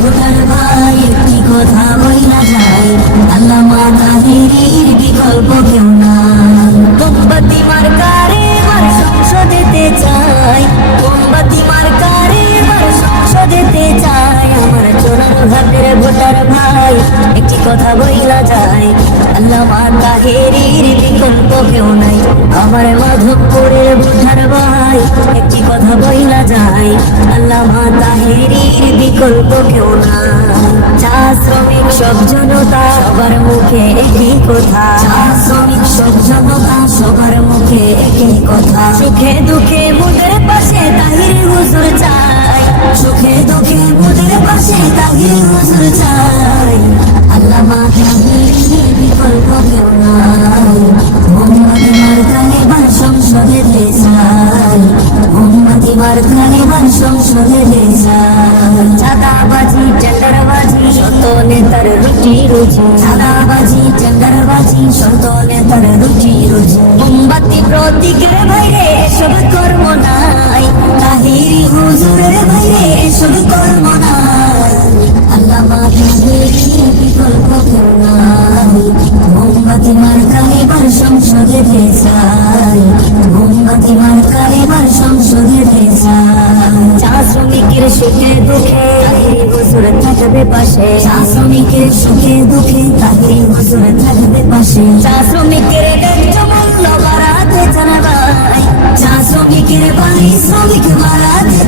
Voter ভাই একটি কথা বইলা যায়। আল্লাহ তাহিরির বিকল্প কেউ নাই। মোমবাতি মার্কারে এবার সংসদেতে চাই চোরান ভোটার ভাই, একটি কথা বইলা যায়, আল্লাহ তাহিরির বিকল্প কেউ নাই। আমার মাধবপুরের ভোটার ভাই, একটি কথা বইলা যায়, আল্লাহ তাহিরির বিকল্প কেউ নাই। চা শ্রমিক সব জনতা সবার মুখে একই কথা। চা শ্রমিক সব জনতা সবার মুখে একই কথা। সুখে দুঃখে মুদের পাশে তাহির হুজুর চাই আল্লাহ তাহিরির বিকল্প কেউ নাই মোহাম্মদ মার্কানে বার সংসদে চাই মোমবাতি মার্কানে বার সংসদে চাই চাঁদাবাজি টেন্ডারবাজি শত নেতার রুটি রুজি চাঁদাবাজি টেন্ডারবাজি এসব কর্ম নাই তাহিরি হুজুরের বাইরে এসব কর্ম মোমবাতি মার্কা এবার সংসদে চাই মোমবাতি মার্কা এবার সংসদে চা শ্রমিকের সুখে দুঃখে তাহিরি হুজুর থাকবে পাশে। চা শ্রমিকের সুখে দুঃখে তাহিরি হুজুর থাকবে পাশে। চা শ্রমিকের চা শ্রমিকের বাড়ি শ্রমিক বাড়াতে